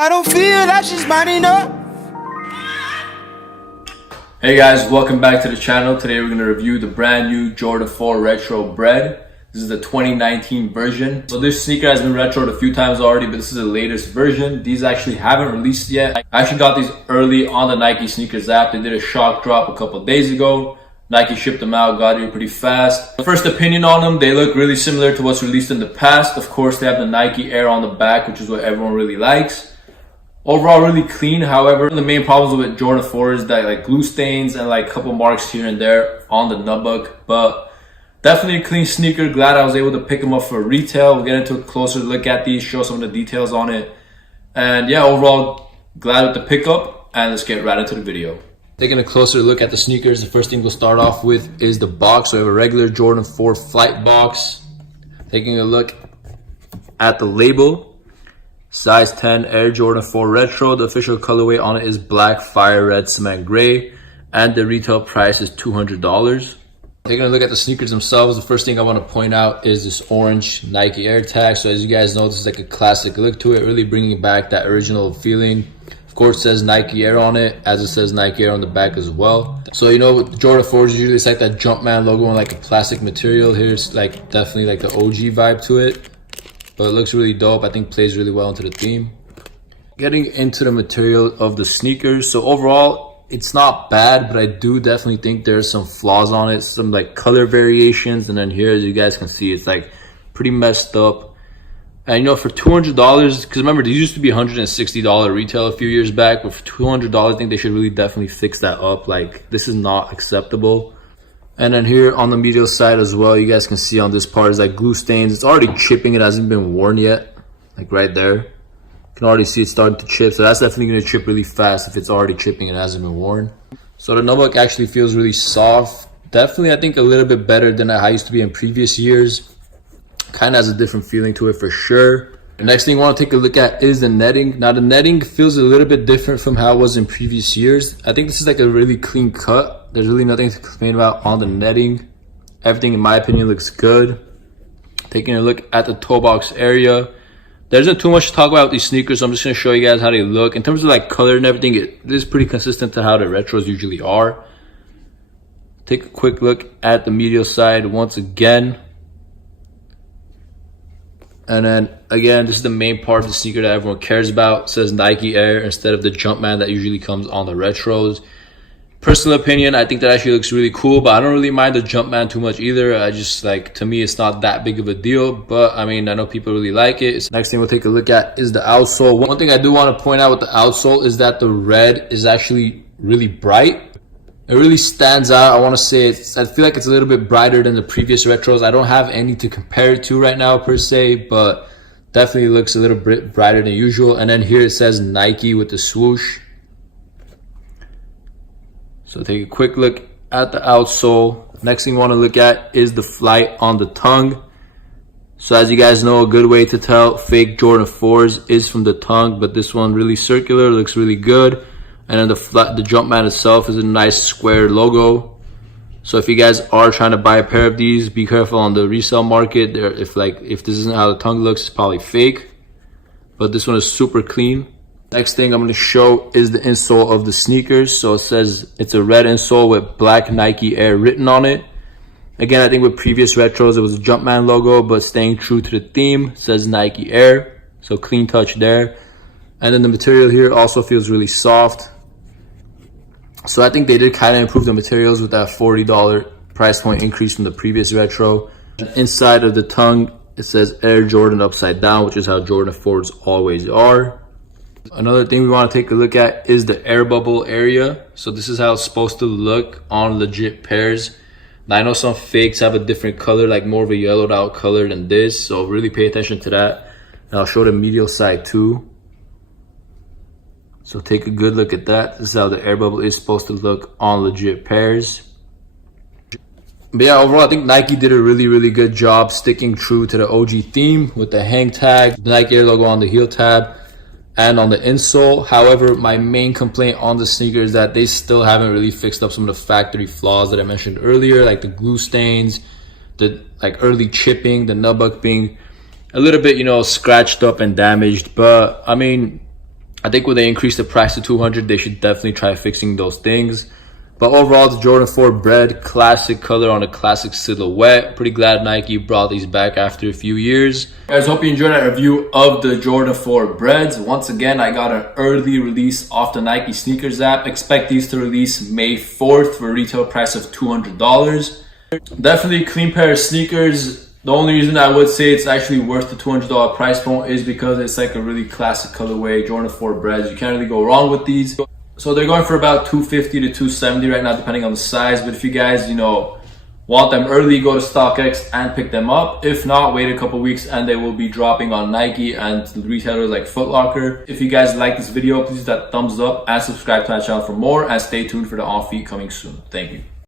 I don't feel like she's mine enough. Hey guys, welcome back to the channel. Today we're going to review the brand new Jordan 4 Retro Bred. This is the 2019 version. So this sneaker has been retroed a few times already, but this is the latest version. These actually haven't released yet. I actually got these early on the Nike sneakers app. They did a shock drop a couple days ago. Nike shipped them out, got here pretty fast. First opinion on them, they look really similar to what's released in the past. Of course, they have the Nike Air on the back, which is what everyone really likes. Overall, really clean. However, the main problems with Jordan 4 is that like glue stains and like a couple marks here and there on the nubuck. But definitely a clean sneaker. Glad I was able to pick them up for retail. We'll get into a closer look at these, show some of the details on it. And yeah, overall, glad with the pickup. And let's get right into the video. Taking a closer look at the sneakers, the first thing we'll start off with is the box. So we have a regular Jordan 4 flight box. Taking a look at the label. Size 10 Air Jordan 4 Retro. The official colorway on it is black, fire red, cement gray. And the retail price is $200. Taking a look at the sneakers themselves, the first thing I want to point out is this orange Nike Air tag. So as you guys know, this is like a classic look to it, really bringing back that original feeling. Of course, it says Nike Air on it, as it says Nike Air on the back as well. So you know, with the Jordan 4s, usually it's like that Jumpman logo on like a plastic material. Here's like definitely like the OG vibe to it. But it looks really dope. I think plays really well into the theme. Getting into the material of the sneakers. So overall, it's not bad, but I do definitely think there's some flaws on it. Some like color variations. And then here, as you guys can see, it's like pretty messed up. And you know, for $200, because remember, these used to be $160 retail a few years back. But for $200, I think they should really definitely fix that up. Like, this is not acceptable. And then here on the medial side as well, you guys can see on this part is like glue stains. It's already chipping. It hasn't been worn yet. Like right there. You can already see it starting to chip. So that's definitely going to chip really fast if it's already chipping and it hasn't been worn. So the nubuck actually feels really soft. Definitely, I think a little bit better than how it used to be in previous years. Kind of has a different feeling to it for sure. The next thing I want to take a look at is the netting. Now the netting feels a little bit different from how it was in previous years. I think this is like a really clean cut. There's really nothing to complain about on the netting. Everything, in my opinion, looks good. Taking a look at the toe box area. There isn't too much to talk about with these sneakers, so I'm just going to show you guys how they look. In terms of like color and everything, it is pretty consistent to how the retros usually are. Take a quick look at the medial side once again. And then again, this is the main part of the sneaker that everyone cares about. It says Nike Air instead of the Jumpman that usually comes on the retros. Personal opinion, I think that actually looks really cool, but I don't really mind the Jumpman too much either. I just like, to me, it's not that big of a deal, but I mean, I know people really like it. Next thing we'll take a look at is the outsole. One thing I do want to point out with the outsole is that the red is actually really bright. It really stands out. I want to say I feel like it's a little bit brighter than the previous retros. I don't have any to compare it to right now per se, but definitely looks a little bit brighter than usual. And then here it says Nike with the swoosh. So take a quick look at the outsole. Next thing you want to look at is the flight on the tongue. So as you guys know, a good way to tell fake Jordan 4s is from the tongue, but this one really circular, looks really good. And then the Jumpman itself is a nice square logo. So if you guys are trying to buy a pair of these, be careful on the resale market. If this isn't how the tongue looks, it's probably fake. But this one is super clean. Next thing I'm going to show is the insole of the sneakers. So it says it's a red insole with black Nike Air written on it. Again, I think with previous retros, it was a Jumpman logo, but staying true to the theme, it says Nike Air. So clean touch there. And then the material here also feels really soft. So I think they did kind of improve the materials with that $40 price point increase from the previous retro. Inside of the tongue, it says Air Jordan upside down, which is how Jordan 4s always are. Another thing we want to take a look at is the air bubble area. So this is how it's supposed to look on legit pairs. Now I know some fakes have a different color, like more of a yellowed out color than this. So really pay attention to that. And I'll show the medial side too. So take a good look at that. This is how the air bubble is supposed to look on legit pairs. But yeah, overall, I think Nike did a really good job sticking true to the OG theme with the hang tag, the Nike Air logo on the heel tab, and on the insole. However, my main complaint on the sneaker is that they still haven't really fixed up some of the factory flaws that I mentioned earlier, like the glue stains, the like early chipping, the nubuck being a little bit, you know, scratched up and damaged. But I mean, I think when they increase the price to 200, they should definitely try fixing those things. But overall, the Jordan 4 Bred, classic color on a classic silhouette. Pretty glad Nike brought these back after a few years. Guys, hope you enjoyed that review of the Jordan 4 Breds. Once again, I got an early release off the Nike sneakers app. Expect these to release May 4th for a retail price of $200. Definitely a clean pair of sneakers. The only reason I would say it's actually worth the $200 price point is because it's like a really classic colorway, Jordan 4 Breds. You can't really go wrong with these. So they're going for about $250 to $270 right now, depending on the size. But if you guys, want them early, go to StockX and pick them up. If not, wait a couple weeks and they will be dropping on Nike and retailers like Foot Locker. If you guys like this video, please hit that thumbs up and subscribe to my channel for more, and stay tuned for the on feed coming soon. Thank you.